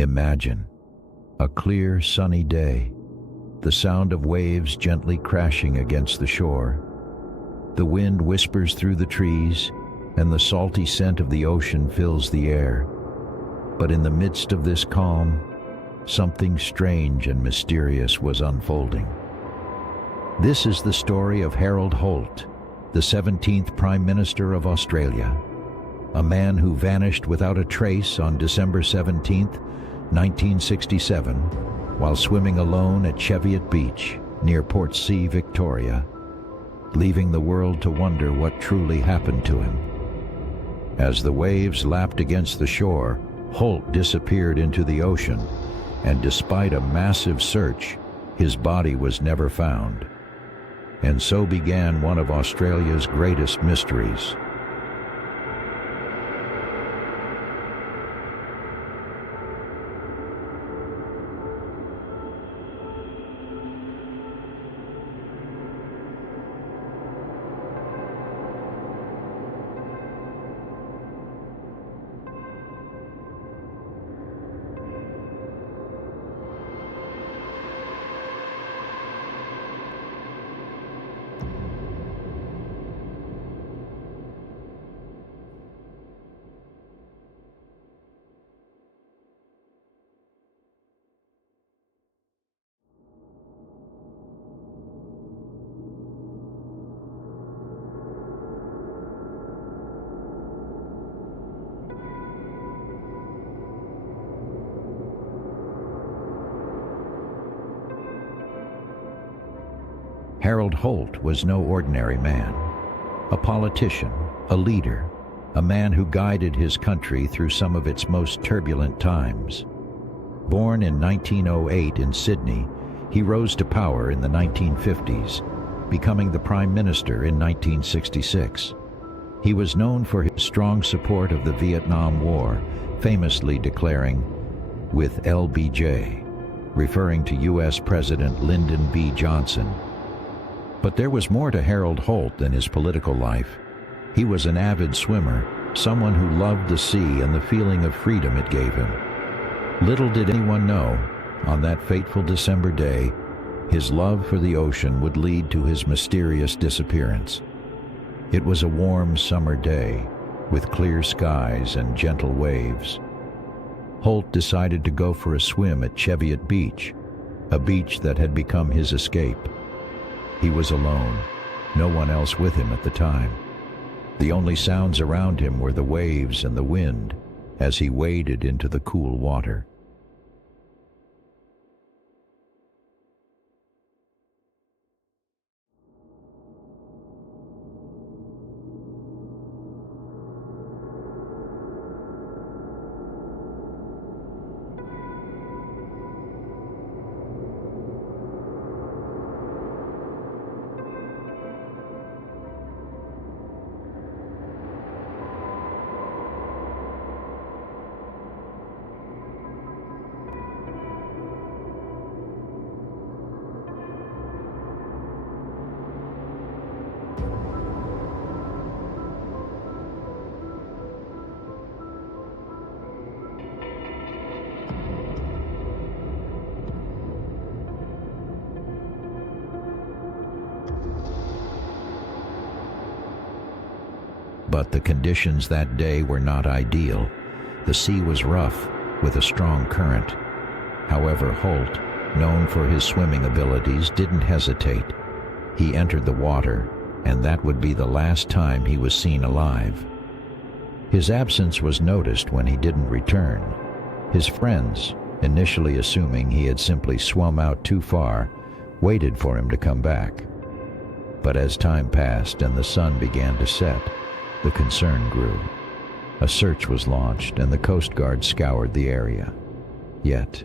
Imagine a clear, sunny day, the sound of waves gently crashing against the shore. The wind whispers through the trees, and the salty scent of the ocean fills the air. But in the midst of this calm, something strange and mysterious was unfolding. This is the story of Harold Holt, the 17th Prime Minister of Australia, a man who vanished without a trace on December 17, 1967, while swimming alone at Cheviot Beach near Portsea, Victoria, leaving the world to wonder what truly happened to him. As the waves lapped against the shore, Holt disappeared into the ocean, and despite a massive search, his body was never found. And so began one of Australia's greatest mysteries. Harold Holt was no ordinary man. A politician, a leader, a man who guided his country through some of its most turbulent times. Born in 1908 in Sydney, he rose to power in the 1950s, becoming the Prime Minister in 1966. He was known for his strong support of the Vietnam War, famously declaring, "with LBJ," referring to U.S. President Lyndon B. Johnson. But there was more to Harold Holt than his political life. He was an avid swimmer, someone who loved the sea and the feeling of freedom it gave him. Little did anyone know, on that fateful December day, his love for the ocean would lead to his mysterious disappearance. It was a warm summer day, with clear skies and gentle waves. Holt decided to go for a swim at Cheviot Beach, a beach that had become his escape. He was alone, no one else with him at the time. The only sounds around him were the waves and the wind as he waded into the cool water. But the conditions that day were not ideal. The sea was rough, with a strong current. However, Holt, known for his swimming abilities, didn't hesitate. He entered the water, and that would be the last time he was seen alive. His absence was noticed when he didn't return. His friends, initially assuming he had simply swum out too far, waited for him to come back. But as time passed and the sun began to set, the concern grew. A search was launched and the Coast Guard scoured the area. Yet,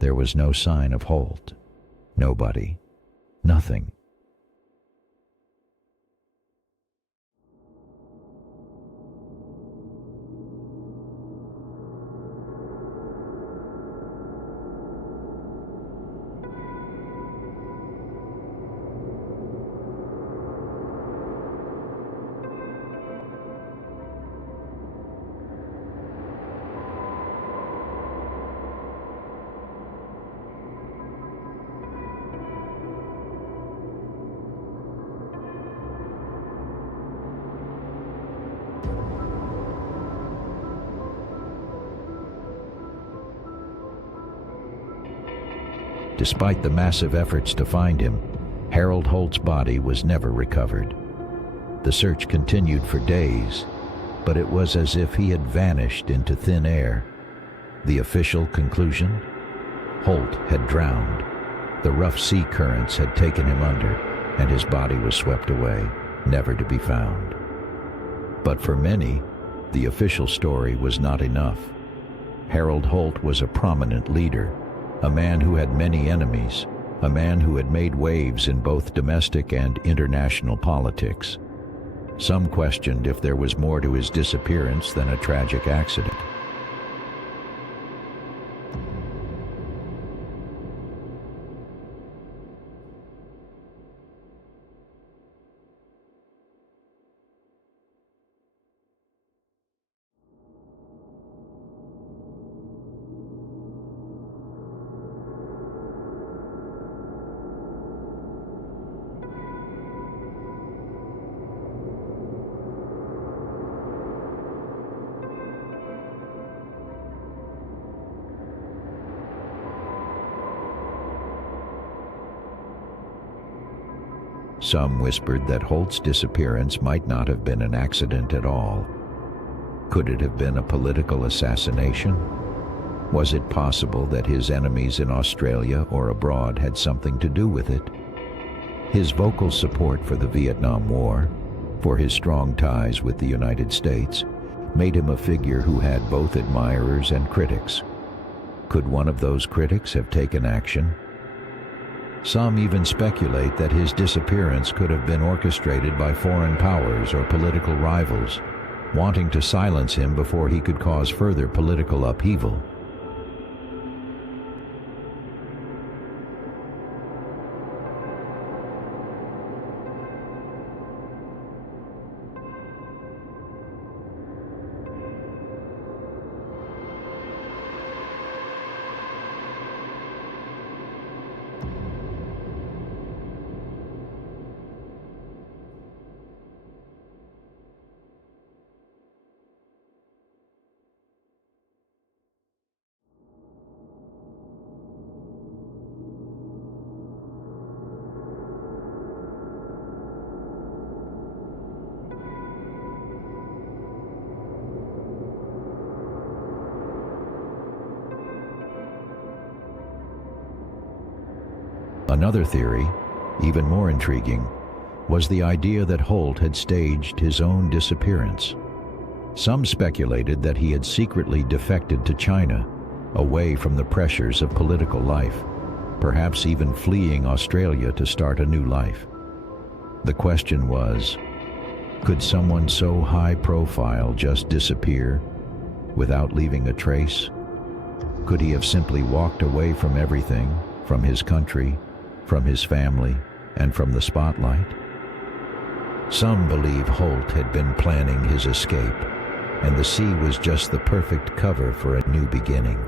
there was no sign of Holt. Nobody. Nothing. Despite the massive efforts to find him, Harold Holt's body was never recovered. The search continued for days, but it was as if he had vanished into thin air. The official conclusion? Holt had drowned. The rough sea currents had taken him under, and his body was swept away, never to be found. But for many, the official story was not enough. Harold Holt was a prominent leader, a man who had many enemies, a man who had made waves in both domestic and international politics. Some questioned if there was more to his disappearance than a tragic accident. Some whispered that Holt's disappearance might not have been an accident at all. Could it have been a political assassination? Was it possible that his enemies in Australia or abroad had something to do with it? His vocal support for the Vietnam War, for his strong ties with the United States, made him a figure who had both admirers and critics. Could one of those critics have taken action? Some even speculate that his disappearance could have been orchestrated by foreign powers or political rivals, wanting to silence him before he could cause further political upheaval. Another theory, even more intriguing, was the idea that Holt had staged his own disappearance. Some speculated that he had secretly defected to China, away from the pressures of political life, perhaps even fleeing Australia to start a new life. The question was, could someone so high profile just disappear without leaving a trace? Could he have simply walked away from everything, from his country, from his family, and from the spotlight? Some believe Holt had been planning his escape, and the sea was just the perfect cover for a new beginning.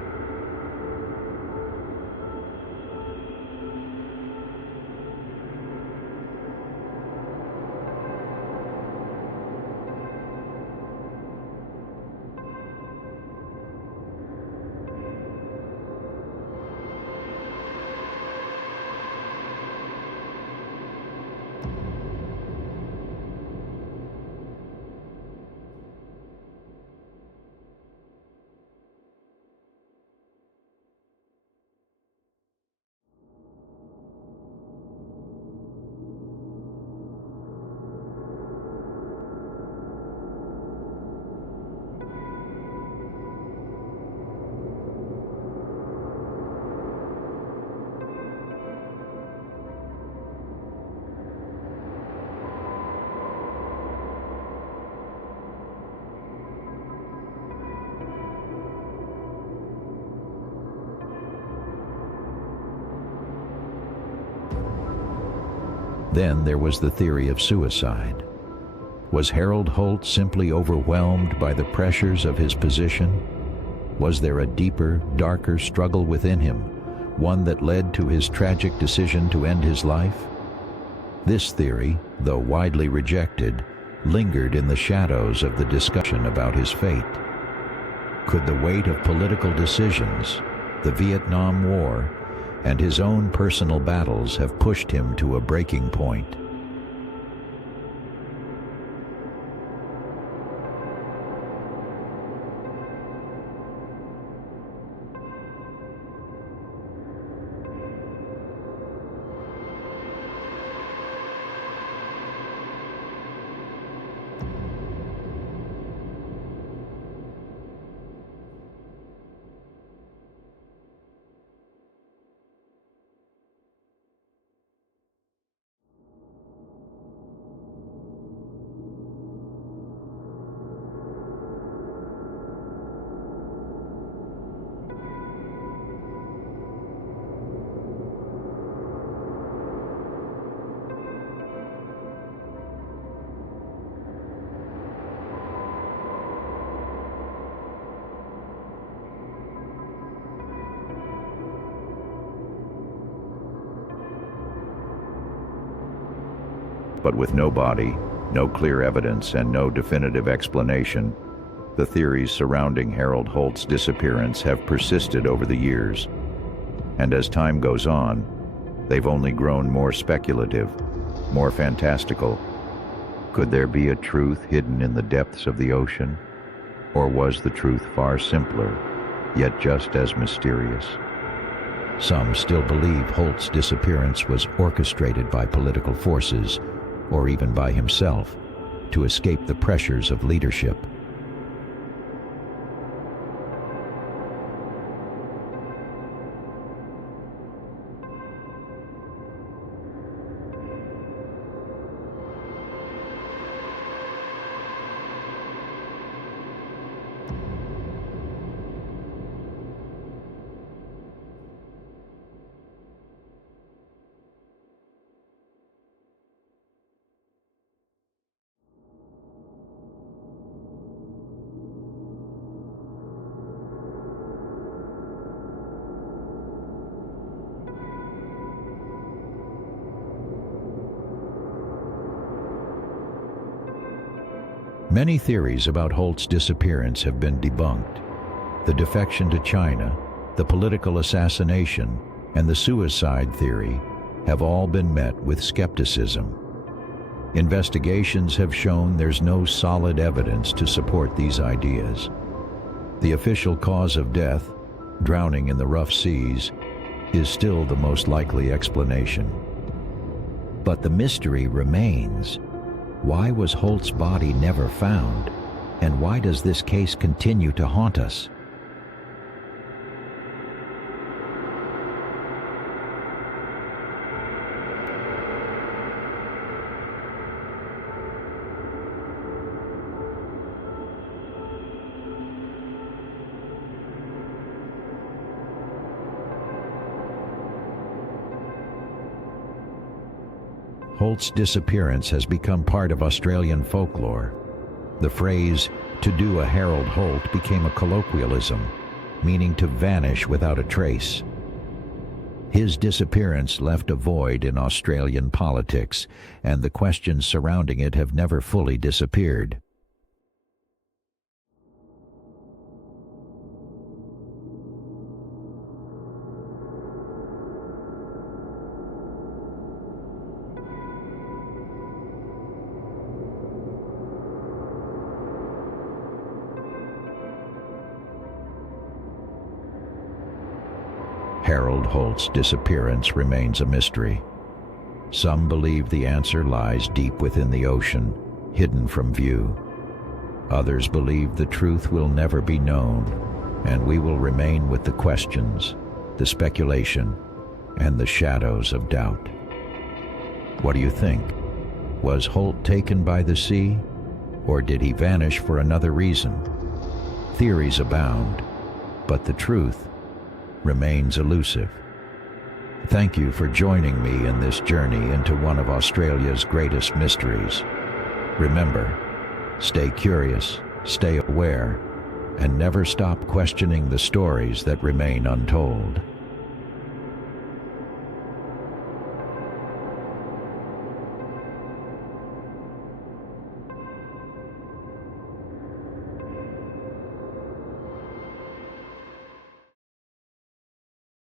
Then there was the theory of suicide. Was Harold Holt simply overwhelmed by the pressures of his position? Was there a deeper, darker struggle within him, one that led to his tragic decision to end his life? This theory, though widely rejected, lingered in the shadows of the discussion about his fate. Could the weight of political decisions, the Vietnam War, and his own personal battles have pushed him to a breaking point. But with no body, no clear evidence, and no definitive explanation, the theories surrounding Harold Holt's disappearance have persisted over the years. And as time goes on, they've only grown more speculative, more fantastical. Could there be a truth hidden in the depths of the ocean? Or was the truth far simpler, yet just as mysterious? Some still believe Holt's disappearance was orchestrated by political forces, or even by himself, to escape the pressures of leadership. Many theories about Holt's disappearance have been debunked. The defection to China, the political assassination, and the suicide theory have all been met with skepticism. Investigations have shown there's no solid evidence to support these ideas. The official cause of death, drowning in the rough seas, is still the most likely explanation. But the mystery remains. Why was Holt's body never found? And why does this case continue to haunt us? Holt's disappearance has become part of Australian folklore. The phrase, "to do a Harold Holt," became a colloquialism, meaning to vanish without a trace. His disappearance left a void in Australian politics, and the questions surrounding it have never fully disappeared. Harold Holt's disappearance remains a mystery. Some believe the answer lies deep within the ocean, hidden from view. Others believe the truth will never be known, and we will remain with the questions, the speculation, and the shadows of doubt. What do you think? Was Holt taken by the sea, or did he vanish for another reason? Theories abound, but the truth remains elusive. Thank you for joining me in this journey into one of Australia's greatest mysteries. Remember, stay curious, stay aware, and never stop questioning the stories that remain untold.